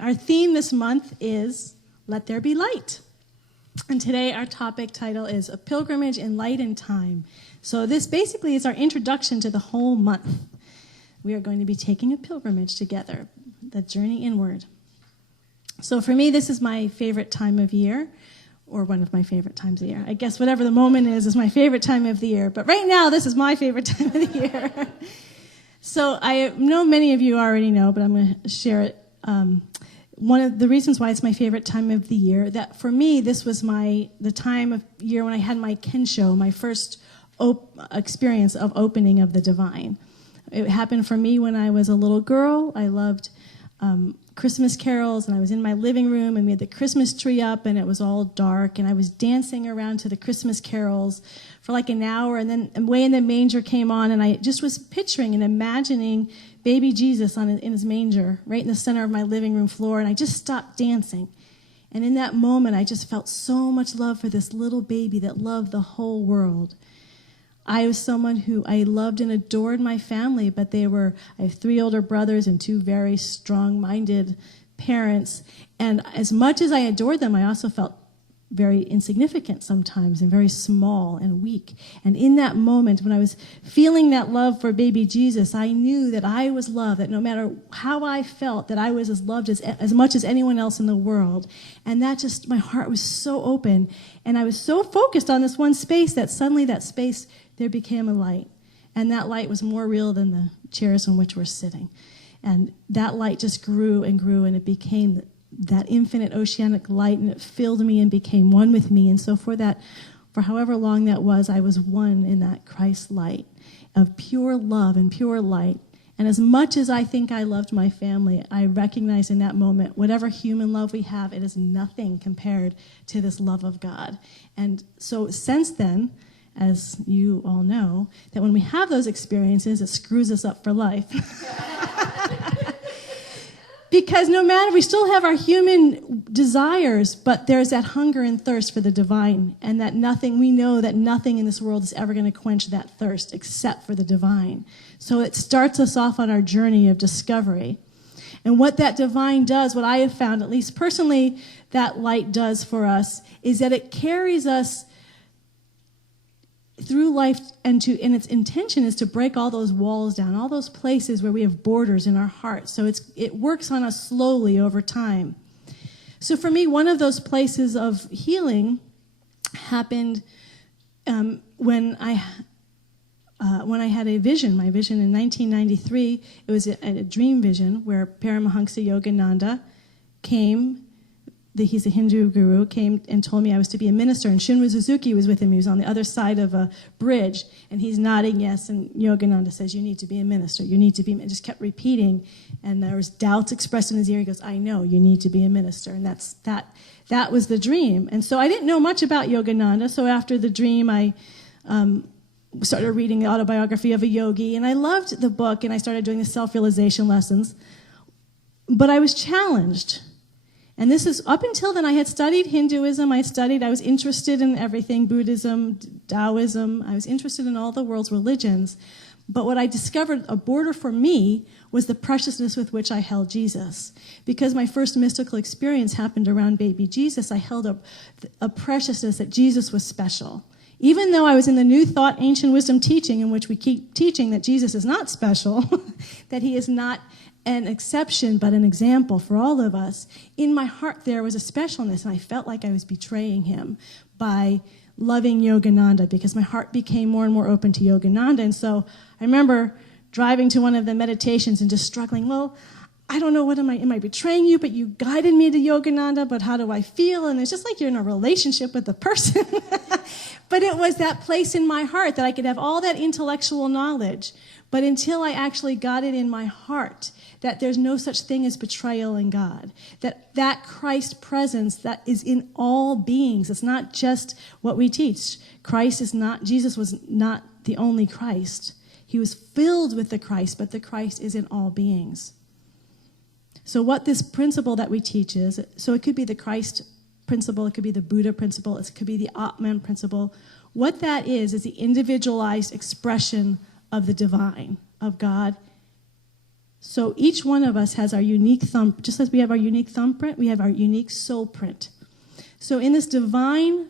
Our theme this month is Let There Be Light. And today our topic title is A Pilgrimage in Light and Time. So this basically is our introduction to the whole month. We are going to be taking a pilgrimage together, the journey inward. So for me, this is my favorite time of year, or one of my favorite times of the year. I guess whatever the moment is my favorite time of the year. But right now, this is my favorite time of the year. So I know many of you already know, but I'm going to share it. One of the reasons why it's my favorite time of the year, that for me, this was the time of year when I had my kensho, my first experience of opening of the divine. It happened for me when I was a little girl. I loved Christmas carols, and I was in my living room, and we had the Christmas tree up, and it was all dark, and I was dancing around to the Christmas carols for like an hour, and then Way in the Manger came on, and I just was picturing and imagining baby Jesus in his manger, right in the center of my living room floor, and I just stopped dancing. And in that moment, I just felt so much love for this little baby that loved the whole world. I was someone who I loved and adored my family, but I have 3 older brothers and 2 very strong-minded parents. And as much as I adored them, I also felt very insignificant sometimes and very small and weak. And in that moment, when I was feeling that love for baby Jesus, I knew that I was loved, that no matter how I felt, that I was as loved as much as anyone else in the world. And my heart was so open, and I was so focused on this one space that suddenly that space, there became a light. And that light was more real than the chairs on which we're sitting. And that light just grew and grew, and it became that infinite oceanic light, and it filled me and became one with me. And so for however long that was, I was one in that Christ light of pure love and pure light. And as much as I think I loved my family, I recognized in that moment, whatever human love we have, it is nothing compared to this love of God. And so since then, as you all know, that when we have those experiences, it screws us up for life. Because no matter, we still have our human desires, but there's that hunger and thirst for the divine, and we know that nothing in this world is ever going to quench that thirst except for the divine. So it starts us off on our journey of discovery. And what that divine does, what I have found, at least personally, that light does for us, is that it carries us through life, and its intention is to break all those walls down, all those places where we have borders in our hearts. So it works on us slowly over time. So for me, one of those places of healing happened when I had a vision. My vision in 1993, it was a dream vision where Paramahansa Yogananda came. He's a Hindu guru, came and told me I was to be a minister, and Shunryu Suzuki was with him. He was on the other side of a bridge, and he's nodding yes, and Yogananda says, you need to be a minister, you need to be, and just kept repeating, and there was doubts expressed in his ear. He goes, I know, you need to be a minister, and that was the dream. And so I didn't know much about Yogananda, so after the dream, I started reading the autobiography of a yogi, and I loved the book, and I started doing the self-realization lessons, but I was challenged. And this is, up until then, I had studied Hinduism. I was interested in everything, Buddhism, Taoism. I was interested in all the world's religions. But what I discovered, a border for me, was the preciousness with which I held Jesus. Because my first mystical experience happened around baby Jesus, I held a preciousness that Jesus was special. Even though I was in the New Thought, Ancient Wisdom teaching, in which we keep teaching that Jesus is not special, that he is not an exception, but an example for all of us, in my heart there was a specialness, and I felt like I was betraying him by loving Yogananda, because my heart became more and more open to Yogananda. And so I remember driving to one of the meditations and just struggling, well, I don't know, am I betraying you? But you guided me to Yogananda, but how do I feel? And it's just like you're in a relationship with the person. But it was that place in my heart that I could have all that intellectual knowledge, but until I actually got it in my heart, that there's no such thing as betrayal in God, that Christ presence that is in all beings. It's not just what we teach. Jesus was not the only Christ. He was filled with the Christ, but the Christ is in all beings. So what this principle that we teach is, so it could be the Christ principle, it could be the Buddha principle, it could be the Atman principle. What that is the individualized expression of the divine, of God So each one of us has our unique thumb, just as we have our unique thumbprint, we have our unique soul print. So in this divine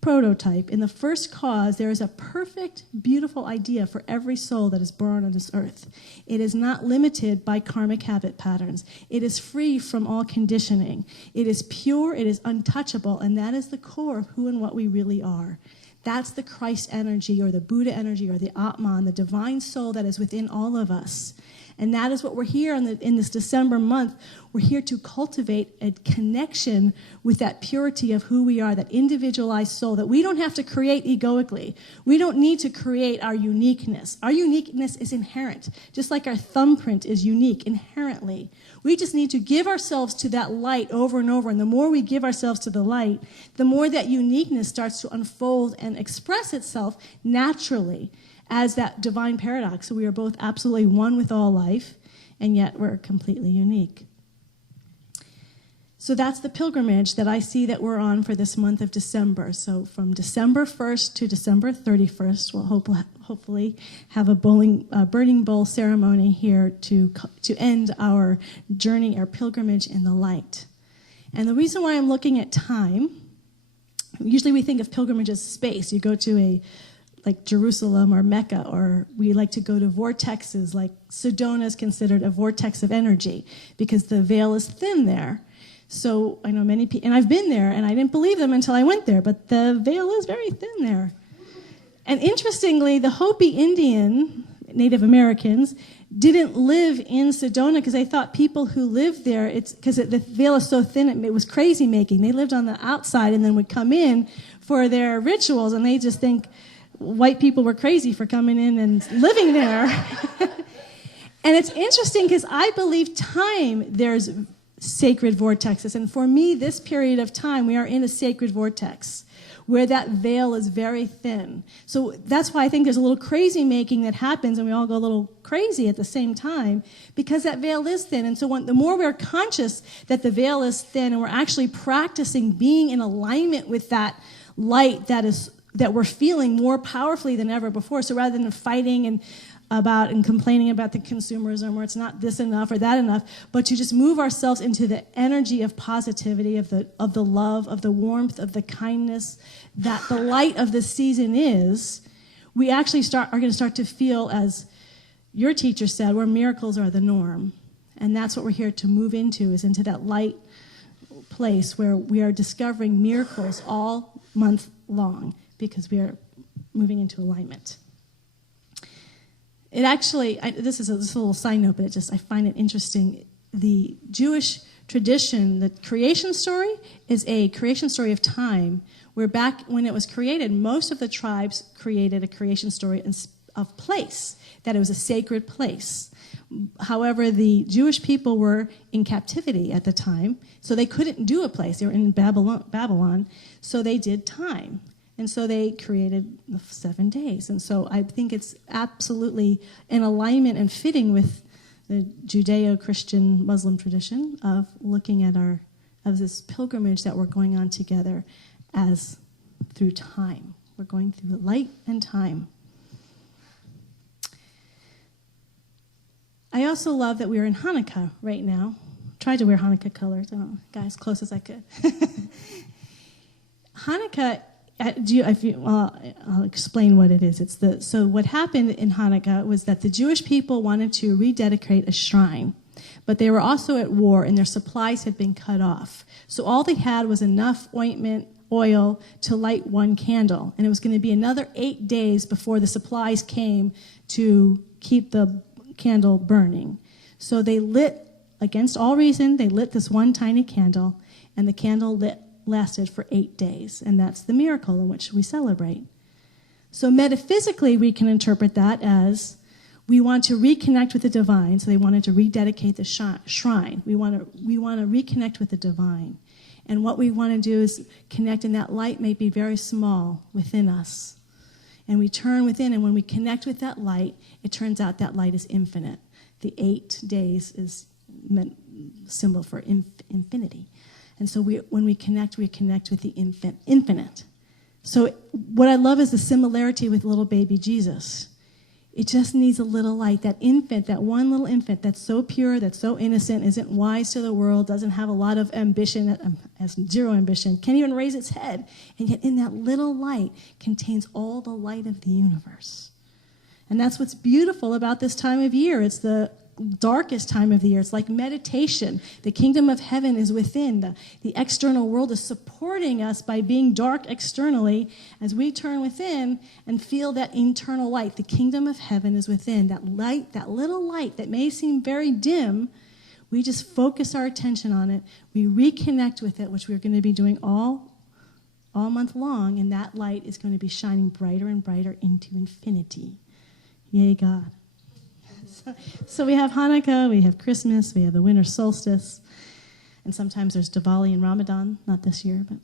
prototype, in the first cause, there is a perfect, beautiful idea for every soul that is born on this earth. It is not limited by karmic habit patterns. It is free from all conditioning. It is pure, it is untouchable, and that is the core of who and what we really are. That's the Christ energy or the Buddha energy or the Atman, the divine soul that is within all of us. And that is what we're here in this December month. We're here to cultivate a connection with that purity of who we are, that individualized soul that we don't have to create egoically. We don't need to create our uniqueness. Our uniqueness is inherent, just like our thumbprint is unique inherently. We just need to give ourselves to that light over and over. And the more we give ourselves to the light, the more that uniqueness starts to unfold and express itself naturally as that divine paradox. So we are both absolutely one with all life, and yet we're completely unique. So that's the pilgrimage that I see that we're on for this month of December. So from December 1st to December 31st, we'll hopefully have a burning bowl ceremony here to end our journey, our pilgrimage in the light. And the reason why I'm looking at time, usually we think of pilgrimage as space. You go to like Jerusalem or Mecca, or we like to go to vortexes, like Sedona is considered a vortex of energy because the veil is thin there. So I know many people, and I've been there, and I didn't believe them until I went there, but the veil is very thin there. And interestingly, the Hopi Indian, Native Americans, didn't live in Sedona because they thought people who lived there, it's because the veil is so thin, it was crazy making. They lived on the outside and then would come in for their rituals, and they just think white people were crazy for coming in and living there. And it's interesting because I believe time, there's sacred vortexes. And for me, this period of time, we are in a sacred vortex where that veil is very thin. So that's why I think there's a little crazy making that happens, and we all go a little crazy at the same time, because that veil is thin. And so the more we're conscious that the veil is thin, and we're actually practicing being in alignment with that light that we're feeling more powerfully than ever before. So rather than fighting and complaining about the consumerism, or it's not this enough or that enough, but to just move ourselves into the energy of positivity, of the love, of the warmth, of the kindness that the light of the season is, we actually are going to start to feel, as your teacher said, where miracles are the norm. And that's what we're here to move into, is into that light place where we are discovering miracles all month long, because we are moving into alignment. It actually, this is a little side note, but I find it interesting. The Jewish tradition, the creation story, is a creation story of time, where back when it was created, most of the tribes created a creation story of place, that it was a sacred place. However, the Jewish people were in captivity at the time, so they couldn't do a place. They were in Babylon, so they did time. And so they created 7 days. And so I think it's absolutely in alignment and fitting with the Judeo-Christian Muslim tradition of looking at of this pilgrimage that we're going on together as through time. We're going through light and time. I also love that we're in Hanukkah right now. Tried to wear Hanukkah colors. I don't know, got as close as I could. Hanukkah, I'll explain what it is. So what happened in Hanukkah was that the Jewish people wanted to rededicate a shrine, but they were also at war and their supplies had been cut off. So all they had was enough oil to light one candle, and it was going to be another 8 days before the supplies came to keep the candle burning. So they lit, against all reason, they lit this one tiny candle, and the candle lasted for 8 days, and that's the miracle in which we celebrate. So metaphysically, we can interpret that as we want to reconnect with the divine. So they wanted to rededicate the shrine. We want to reconnect with the divine. And what we want to do is connect, and that light may be very small within us. And we turn within, and when we connect with that light, it turns out that light is infinite. The 8 days is symbol for infinity. And so when we connect with the infinite. So what I love is the similarity with little baby Jesus. It just needs a little light. That infant, that one little infant that's so pure, that's so innocent, isn't wise to the world, doesn't have a lot of ambition, has zero ambition, can't even raise its head. And yet in that little light contains all the light of the universe. And that's what's beautiful about this time of year. It's the darkest time of the year. It's like meditation. The kingdom of heaven is within. The external world is supporting us by being dark externally as we turn within and feel that internal light. The kingdom of heaven is within. That light, that little light that may seem very dim, we just focus our attention on it. We reconnect with it, which we're going to be doing all month long, and that light is going to be shining brighter and brighter into infinity. Yay, God. So we have Hanukkah, we have Christmas, we have the winter solstice, and sometimes there's Diwali and Ramadan, not this year. But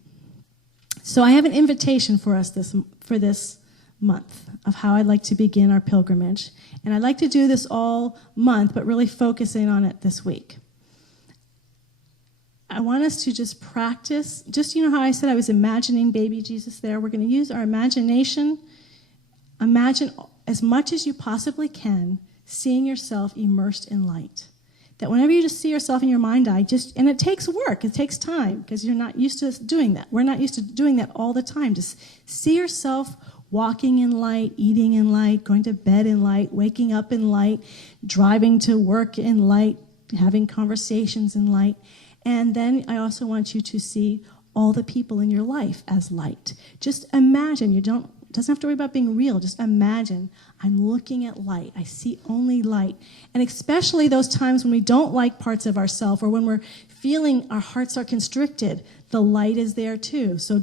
so I have an invitation for us for this month of how I'd like to begin our pilgrimage. And I'd like to do this all month, but really focusing on it this week. I want us to just practice, how I said I was imagining baby Jesus there. We're going to use our imagination. Imagine as much as you possibly can seeing yourself immersed in light. That whenever you just see yourself in your mind eye, and it takes work, it takes time, because you're not used to doing that. We're not used to doing that all the time. Just see yourself walking in light, eating in light, going to bed in light, waking up in light, driving to work in light, having conversations in light. And then I also want you to see all the people in your life as light. Just imagine, it doesn't have to worry about being real. Just imagine, I'm looking at light. I see only light. And especially those times when we don't like parts of ourselves or when we're feeling our hearts are constricted, the light is there too. So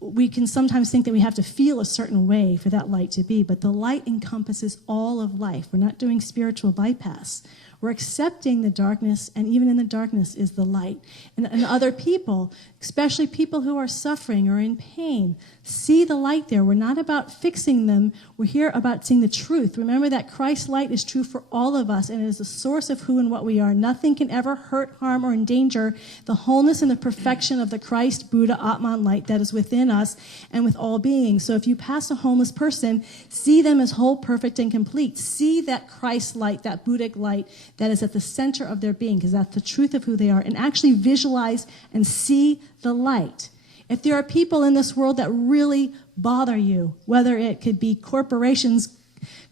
we can sometimes think that we have to feel a certain way for that light to be, but the light encompasses all of life. We're not doing spiritual bypass. We're accepting the darkness, and even in the darkness is the light. And other people, especially people who are suffering or in pain, see the light there. We're not about fixing them. We're here about seeing the truth. Remember that Christ's light is true for all of us, and it is the source of who and what we are. Nothing can ever hurt, harm, or endanger the wholeness and the perfection of the Christ, Buddha, Atman light that is within us and with all beings. So if you pass a homeless person, see them as whole, perfect, and complete. See that Christ light, that Buddhic light, that is at the center of their being, because that's the truth of who they are, and actually visualize and see the light. If there are people in this world that really bother you, whether it could be corporations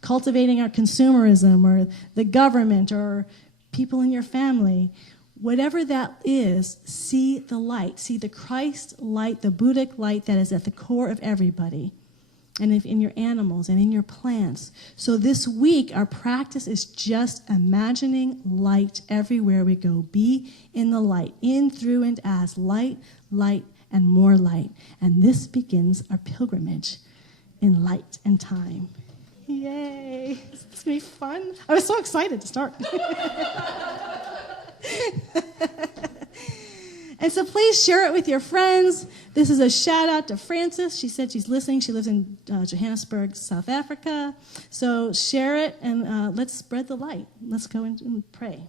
cultivating our consumerism or the government or people in your family, whatever that is, see the light. See the Christ light, the Buddhic light that is at the core of everybody. And in your animals and in your plants. So this week, our practice is just imagining light everywhere we go. Be in the light, in, through, and as. Light, light, and more light. And this begins our pilgrimage in light and time. Yay! It's going to be fun. I was so excited to start. And so please share it with your friends. This is a shout out to Frances. She said she's listening. She lives in Johannesburg, South Africa. So share it and let's spread the light. Let's go and pray.